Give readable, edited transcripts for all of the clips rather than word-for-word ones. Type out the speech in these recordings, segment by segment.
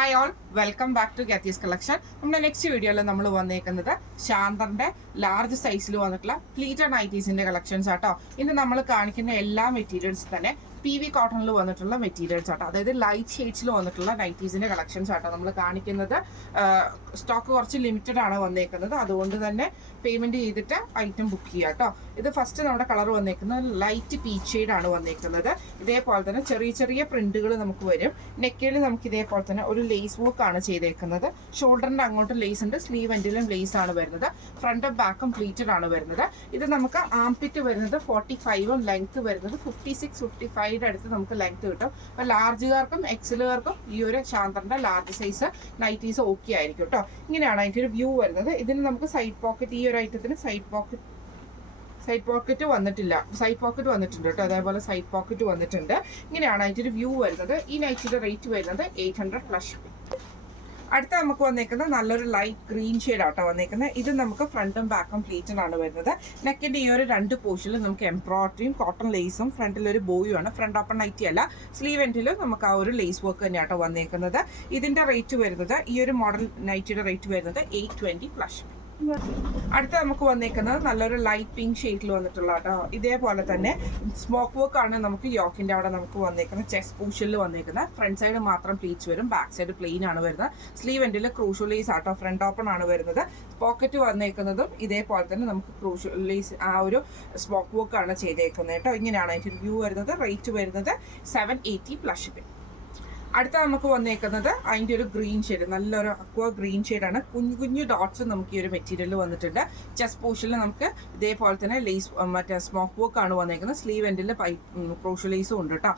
Hi all, welcome back to Gathi's collection. നമ്മുടെ next വീഡിയോയിൽ നമ്മൾ വന്നേക്കുന്നത് ശാന്തറിന്റെ ലാർജ് സൈസിൽ വന്നിട്ടുള്ള പ്ലീറ്റഡ് നൈറ്റീസിന്റെ കളക്ഷൻസ് ആട്ടോ. ഇന്ന് നമ്മൾ കാണിക്കുന്ന എല്ലാ മെറ്റീരിയൽസ് തന്നെ PV കോട്ടണിൽ വന്നിട്ടുള്ള മെറ്റീരിയൽസ് ആട്ടോ. അതായത് ലൈറ്റ് ഷെയ്ഡ്സിൽ വന്നിട്ടുള്ള നൈറ്റീസിന്റെ കളക്ഷൻസ് ആട്ടോ നമ്മൾ കാണിക്കുന്നത്. സ്റ്റോക്ക് കുറച്ച് ലിമിറ്റഡ് ആണ് വന്നേക്കുന്നത്, അതുകൊണ്ട് തന്നെ പേയ്മെന്റ് ചെയ്തിട്ട് ഐറ്റം ബുക്ക് ചെയ്യുക കേട്ടോ. ഇത് ഫസ്റ്റ് നമ്മുടെ കളർ വന്നേക്കുന്നത് ലൈറ്റ് പീച്ച് ഷെയ്ഡ് ആണ് വന്നേക്കുന്നത്. ഇതേപോലെ തന്നെ ചെറിയ ചെറിയ പ്രിന്റുകൾ നമുക്ക് വരും. നെക്കിൽ നമുക്ക് ഇതേപോലെ തന്നെ ഒരു ലേസ് വർക്ക് ആണ് ചെയ്തേക്കുന്നത്. ഷോൾഡറിന്റെ അങ്ങോട്ട് ലേസ് ഉണ്ട്, സ്ലീവ് എൻഡിലും ലേസ് ആണ് വരുന്നത്. ഫ്രണ്ടും ബാക്കും പ്ലീറ്റഡ് ആണ് വരുന്നത്. ഇത് നമുക്ക് ആംപിറ്റ് വരുന്നത് 45ഉം ലെങ്ത് വരുന്നത് 56-55 അടുത്ത് നമുക്ക് ലെങ്ത് കിട്ടും. അപ്പോൾ ലാർജുകാർക്കും എക്സലുകാർക്കും ഈ ഒരു ശാന്തറിന്റെ ലാർജ് സൈസ് നൈറ്റീസ് ഓക്കെ ആയിരിക്കും കേട്ടോ. ഇങ്ങനെയാണ് അതിൻ്റെ ഒരു വ്യൂ വരുന്നത്. ഇതിന് നമുക്ക് സൈഡ് പോക്കറ്റ്, ഈ ഒരു ഐറ്റത്തിന് സൈഡ് പോക്കറ്റ് വന്നിട്ടില്ല, സൈഡ് പോക്കറ്റ് വന്നിട്ടുണ്ട് കേട്ടോ. അതേപോലെ സൈഡ് പോക്കറ്റ് വന്നിട്ടുണ്ട്. ഇങ്ങനെയാണ് അതിൻ്റെ ഒരു വ്യൂ വരുന്നത്. ഈ നൈറ്റിയുടെ റേറ്റ് വരുന്നത് 800+. അടുത്ത നമുക്ക് വന്നേക്കുന്നത് നല്ലൊരു ലൈറ്റ് ഗ്രീൻ ഷെയ്ഡ് ആട്ടോ വന്നേക്കുന്നത്. ഇത് നമുക്ക് ഫ്രണ്ടും ബാക്കും പ്ലീറ്റഡ് ആണ് വരുന്നത്. നെക്കിന്റെ ഈ ഒരു രണ്ട് പോർഷനിൽ നമുക്ക് എംബ്രോയിഡറിയും കോട്ടൺ ലേസും ഫ്രണ്ടിൽ ഒരു ബോയും ആണ്. ഫ്രണ്ട് ഓപ്പൺ നൈറ്റി അല്ല, സ്ലീവ് എൻഡിലും നമുക്ക് ആ ഒരു ലേസ് വർക്ക് തന്നെയാട്ടോ വന്നേക്കുന്നത്. ഇതിന്റെ റേറ്റ് വരുന്നത്, ഈ ഒരു മോഡൽ നൈറ്റിയുടെ റേറ്റ് വരുന്നത് 820+. അടുത്ത നമുക്ക് വന്നേക്കുന്നത് നല്ലൊരു ലൈറ്റ് പിങ്ക് ഷെയ്ഡിൽ വന്നിട്ടുള്ള കേട്ടോ. ഇതേപോലെ തന്നെ സ്മോക്ക് വർക്ക് ആണ് നമുക്ക് യോക്കിന്റെ അവിടെ നമുക്ക് വന്നേക്കുന്നത്. ചെസ്റ്റ് പോർഷനിൽ വന്നേക്കുന്നത്. ഫ്രണ്ട് സൈഡ് മാത്രം പ്ലീറ്റ്സ് വരും, ബാക്ക് സൈഡ് പ്ലെയിൻ ആണ് വരുന്നത്. സ്ലീവ് എൻഡിൽ ക്രൂഷ്യൽ ലേസ് ആട്ടോ. ഫ്രണ്ട് ഓപ്പൺ ആണ് വരുന്നത്. പോക്കറ്റ് വന്നേക്കുന്നതും ഇതേപോലെ തന്നെ നമുക്ക് ക്രൂഷ്യൽ ലേസ് ആ ഒരു സ്മോക്ക് വർക്ക് ആണ് ചെയ്തേക്കുന്നത് കേട്ടോ. ഇങ്ങനെയാണ് അതിന്റെ വ്യൂ വരുന്നത്. റേറ്റ് വരുന്നത് 780+. അടുത്ത നമുക്ക് വന്നേക്കുന്നത് അതിൻ്റെ ഒരു ഗ്രീൻ ഷെയ്ഡ്, നല്ലൊരു അക്വ ഗ്രീൻ ഷെയ്ഡാണ്. കുഞ്ഞു കുഞ്ഞു ഡോട്ട്സ് നമുക്ക് ഈ ഒരു മെറ്റീരിയൽ വന്നിട്ടുണ്ട്. ചെസ്റ്റ് പോർഷനിൽ നമുക്ക് ഇതേപോലെ തന്നെ ലേസ് മറ്റേ സ്മോക്ക് വർക്ക് ആണ് വന്നേക്കുന്നത്. സ്ലീവ് എൻഡിൽ ക്രോഷ്യൽ ലേസും ഉണ്ട് കേട്ടോ.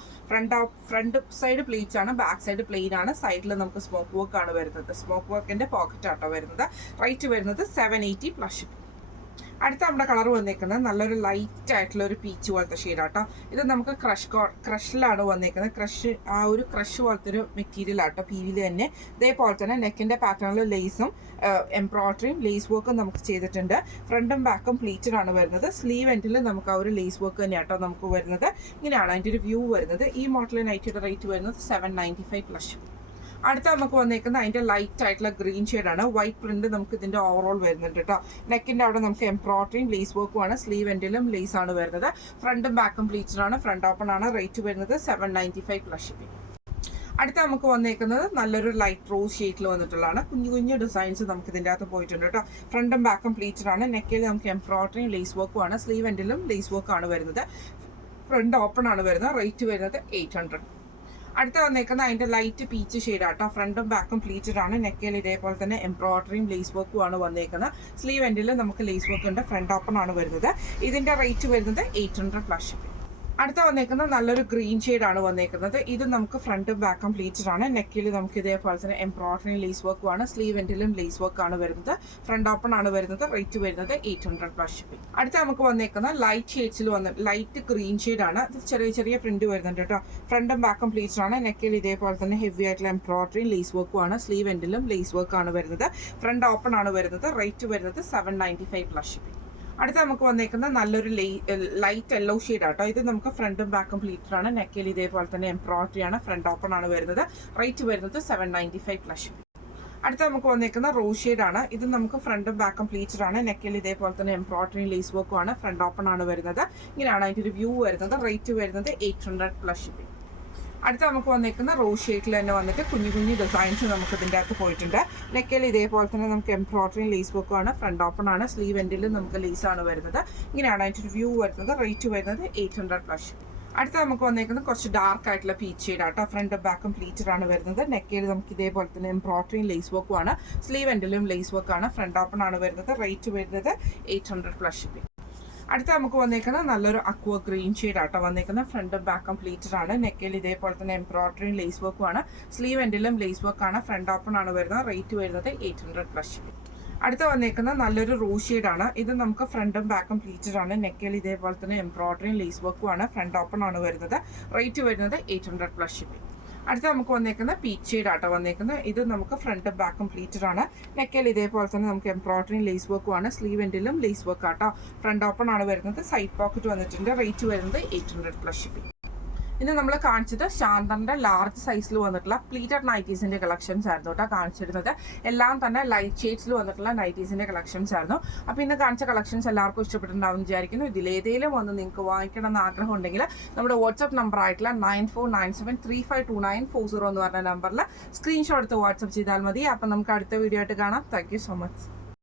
ഫ്രണ്ട് സൈഡ് പ്ലീറ്റ്സ് ആണ്, ബാക്ക് സൈഡ് പ്ലെയിൻ ആണ്. സൈഡിൽ നമുക്ക് സ്മോക്ക് വർക്ക് ആണ് വരുന്നത്. സ്മോക്ക് വർക്കിന്റെ പോക്കറ്റ് ആട്ടോ വരുന്നത്. റേറ്റ് വരുന്നത് 780+. അടുത്ത നമ്മുടെ കളർ വന്നേക്കുന്നത് നല്ലൊരു ലൈറ്റ് ആയിട്ടുള്ള ഒരു പീച്ച് പോലത്തെ ഷെയ്ഡാട്ടോ. ഇത് നമുക്ക് ക്രഷിലാണ് വന്നേക്കുന്നത്. ആ ഒരു ക്രഷ് പോലത്തെ ഒരു മെറ്റീരിയൽ ആട്ടോ. PVയിൽ തന്നെ ഇതേപോലെ തന്നെ നെക്കിന്റെ പാറ്റേണിൽ ലേസും എംബ്രോയിഡറിയും ലേസ് വർക്കും നമുക്ക് ചെയ്തിട്ടുണ്ട്. ഫ്രണ്ടും ബാക്കും പ്ലീറ്റഡ് ആണ് വരുന്നത്. സ്ലീവ് എൻഡിൽ നമുക്ക് ആ ഒരു ലേസ് വർക്ക് തന്നെയാട്ടോ നമുക്ക് വരുന്നത്. ഇങ്ങനെയാണ് അതിൻ്റെ ഒരു വ്യൂ വരുന്നത്. ഈ മോഡൽ നൈറ്റിയുടെ റേറ്റ് വരുന്നത് 795+. അടുത്ത നമുക്ക് വന്നേക്കുന്നത് അതിന്റെ ലൈറ്റ് ആയിട്ടുള്ള ഗ്രീൻ ഷെയ്ഡാണ്. വൈറ്റ് പ്രിന്റ് നമുക്ക് ഇതിന്റെ ഓവറോൾ വരുന്നുണ്ട് കേട്ടോ. നെക്കിന്റെ അവിടെ നമുക്ക് എംബ്രോയിഡറിയും ലേസ് വർക്കും ആണ്. സ്ലീവ് എൻഡിലും ലേസ് ആണ് വരുന്നത്. ഫ്രണ്ടും ബാക്കും പ്ലീറ്റഡ് ആണ്. ഫ്രണ്ട് ഓപ്പൺ ആണ്. റേറ്റ് വരുന്നത് 795+. അടുത്ത നമുക്ക് വന്നേക്കുന്നത് നല്ലൊരു ലൈറ്റ് റോസ് ഷെയ്ഡിൽ വന്നിട്ടുള്ളതാണ്. കുഞ്ഞു കുഞ്ഞു ഡിസൈൻസ് നമുക്ക് ഇതിൻ്റെ അകത്ത് പോയിട്ടുണ്ട് കേട്ടോ. ഫ്രണ്ടും ബാക്കും പ്ലീറ്റഡ് ആണ്. നെക്കിൽ നമുക്ക് എംബ്രോയിഡറിയും ലേസ് വർക്കും ആണ്. സ്ലീവ് എൻഡിലും ലേസ് വർക്ക് ആണ് വരുന്നത്. ഫ്രണ്ട് ഓപ്പൺ ആണ് വരുന്നത്. റേറ്റ് വരുന്നത് 800. അടുത്ത വന്നേക്കുന്നത് അതിന്റെ ലൈറ്റ് പീച്ച് ഷെയ്ഡ് ആട്ടോ. ഫ്രണ്ടും ബാക്കും പ്ലീറ്റഡ് ആണ്. നെക്കിൽ ഇതേപോലെ തന്നെ എംബ്രോയിഡറിയും ലേസ് വർക്കും ആണ് വന്നേക്കുന്നത്. സ്ലീവ് എൻഡിൽ നമുക്ക് ലേസ് വർക്ക് ഉണ്ട്. ഫ്രണ്ട് ഓപ്പൺ ആണ് വരുന്നത്. ഇതിന്റെ റേറ്റ് വരുന്നത് 800+. അടുത്ത വന്നേക്കുന്നത് നല്ലൊരു ഗ്രീൻ ഷെയ്ഡ് ആണ് വന്നേക്കുന്നത്. ഇത് നമുക്ക് ഫ്രണ്ടും ബാക്കും പ്ലീറ്റഡ് ആണ്. നെക്കിൽ നമുക്ക് ഇതേപോലെ തന്നെ എംബ്രോയിഡറിയും ലേസ് വർക്കും ആണ്. സ്ലീവ് എൻഡിലും ലേസ് വർക്ക് ആണ് വരുന്നത്. ഫ്രണ്ട് ഓപ്പൺ ആണ് വരുന്നത്. റേറ്റ് വരുന്നത് 800+. അടുത്ത നമുക്ക് വന്നേക്കുന്ന ലൈറ്റ് ഷെയ്ഡ്സിൽ ലൈറ്റ് ഗ്രീൻ ഷെയ്ഡ് ആണ്. ചെറിയ ചെറിയ പ്രിന്റ് വരുന്നുണ്ട് കേട്ടോ. ഫ്രണ്ടും ബാക്കും പ്ലീറ്റഡ് ആണ്. നെക്കിൽ ഇതേപോലെ തന്നെ ഹെവി ആയിട്ടുള്ള എംബ്രോയിഡറിയും ലേസ് വർക്കും ആണ്. സ്ലീവ് എൻഡിലും ലേസ് വർക്ക് ആണ് വരുന്നത്. ഫ്രണ്ട് ഓപ്പൺ ആണ് വരുന്നത്. റേറ്റ് വരുന്നത് 795+. അടുത്ത നമുക്ക് വന്നേക്കുന്ന നല്ലൊരു ലൈറ്റ് യെല്ലോ ഷെയ്ഡ് ആട്ടോ. ഇത് നമുക്ക് ഫ്രണ്ടും ബാക്കും പ്ലീറ്റഡ് ആണ്. നെക്കിൽ ഇതേപോലെ തന്നെ എംബ്രോയിഡറി ആണ്. ഫ്രണ്ട് ഓപ്പൺ ആണ് വരുന്നത്. റേറ്റ് വരുന്നത് 795+. അടുത്ത നമുക്ക് വന്നേക്കുന്ന റോസ് ഷെയ്ഡ് ആണ്. ഇത് നമുക്ക് ഫ്രണ്ടും ബാക്കും പ്ലീറ്റഡ് ആണ്. നെക്കിൽ ഇതേപോലെ തന്നെ എംബ്രോയിഡറി ലേസ് വർക്കും ആണ്. ഫ്രണ്ട് ഓപ്പൺ ആണ് വരുന്നത്. ഇങ്ങനെയാണ് അതിൻ്റെ ഒരു വ്യൂ വരുന്നത്. റേറ്റ് വരുന്നത് 800+. അടുത്ത നമുക്ക് വന്നേക്കുന്ന റോസ് ഷെയ്ഡിൽ തന്നെ വന്നിട്ട് കുഞ്ഞു കുഞ്ഞു ഡിസൈൻസ് നമുക്ക് ഇതിൻ്റെ അകത്ത് പോയിട്ടുണ്ട്. നെക്കിൽ ഇതേപോലെ തന്നെ നമുക്ക് എംബ്രോയിഡറിയും ലേസ് വർക്കും ആണ്. ഫ്രണ്ട് ഓപ്പൺ ആണ്. സ്ലീവ് എൻഡിൽ നമുക്ക് ലേസ് ആണ് വരുന്നത്. ഇങ്ങനെയാണ് അതിൻ്റെ ഒരു വ്യൂ വരുന്നത്. റേറ്റ് വരുന്നത് 800+. അടുത്ത നമുക്ക് വന്നേക്കുന്നത് കുറച്ച് ഡാർക്ക് ആയിട്ടുള്ള പീച്ച് ഷെയ്ഡ് ആട്ടോ. ഫ്രണ്ട് ബാക്കും പ്ലീറ്റഡ് ആണ് വരുന്നത്. നെക്കിൽ നമുക്ക് ഇതേപോലെ തന്നെ എംബ്രോയിഡറിയും ലേസ് വർക്കും ആണ്. സ്ലീവ് എൻഡിലും ലേസ് വർക്ക് ആണ്. ഫ്രണ്ട് ഓപ്പൺ ആണ് വരുന്നത്. റേറ്റ് വരുന്നത് 800+. അടുത്ത നമുക്ക് വന്നേക്കുന്നത് നല്ലൊരു അക്വ ഗ്രീൻ ഷെയ്ഡ് ആട്ടോ വന്നേക്കുന്നത്. ഫ്രണ്ടും ബാക്കും പ്ലീറ്റഡ് ആണ്. നെക്കിൽ ഇതേപോലെ തന്നെ എംബ്രോയിഡറിയും ലേസ് വർക്കും ആണ്. സ്ലീവ് എൻഡിലും ലേസ് വർക്ക് ആണ്. ഫ്രണ്ട് ഓപ്പൺ ആണ് വരുന്നത്. റേറ്റ് വരുന്നത് 800+. അടുത്ത വന്നേക്കുന്നത് നല്ലൊരു റോസ് ഷെയ്ഡ് ആണ്. ഇത് നമുക്ക് ഫ്രണ്ടും ബാക്കും പ്ലീറ്റഡ് ആണ്. നെക്കിൽ ഇതേപോലെ തന്നെ എംബ്രോയിഡറിയും ലേസ് വർക്കും ആണ്. ഫ്രണ്ട് ഓപ്പൺ ആണ് വരുന്നത്. റേറ്റ് വരുന്നത് 800+. അടുത്ത നമുക്ക് വന്നേക്കുന്ന പീച്ച് ഷെയ്ഡ് ആട്ടോ വന്നേക്കുന്നത്. ഇത് നമുക്ക് ഫ്രണ്ടും ബാക്കും പ്ലീറ്റഡ് ആണ്. നെക്കിൽ ഇതേപോലെ തന്നെ നമുക്ക് എംബ്രോയിഡറിയും ലേസ് വർക്കും ആണ്. സ്ലീവ് എൻഡിലും ലേസ് വർക്ക് ആട്ടോ. ഫ്രണ്ട് ഓപ്പൺ ആണ് വരുന്നത്. സൈഡ് പോക്കറ്റ് വന്നിട്ടുണ്ട്. റേറ്റ് വരുന്നത് 800+. ഇന്ന് നമ്മൾ കാണിച്ചത് ശാന്തറിന്റെ ലാർജ് സൈസിൽ വന്നിട്ടുള്ള പ്ലീറ്റഡ് നൈറ്റീസിന്റെ കളക്ഷൻസ് ആയിരുന്നു കേട്ടോ കാണിച്ചിരുന്നത്. എല്ലാം തന്നെ ലൈറ്റ് ഷെയ്ഡ്സിൽ വന്നിട്ടുള്ള നൈറ്റീസിന്റെ കളക്ഷൻസ് ആയിരുന്നു. അപ്പോൾ ഇന്ന് കാണിച്ച കളക്ഷൻസ് എല്ലാവർക്കും ഇഷ്ടപ്പെട്ടിട്ടുണ്ടാവും വിചാരിക്കുന്നു. ഇതിലേതെങ്കിലും ഒന്ന് നിങ്ങൾക്ക് വാങ്ങിക്കണം എന്ന് ആഗ്രഹം ഉണ്ടെങ്കിൽ നമ്മുടെ വാട്സ്ആപ്പ് നമ്പർ ആയിട്ടുള്ള 9497352940 എന്ന് പറഞ്ഞ നമ്പറിൽ സ്ക്രീൻഷോട്ട് എടുത്ത് വാട്സ്ആപ്പ് ചെയ്താൽ മതി. അപ്പം നമുക്ക് അടുത്ത വീഡിയോ ആയിട്ട് കാണാം. Thank you so much.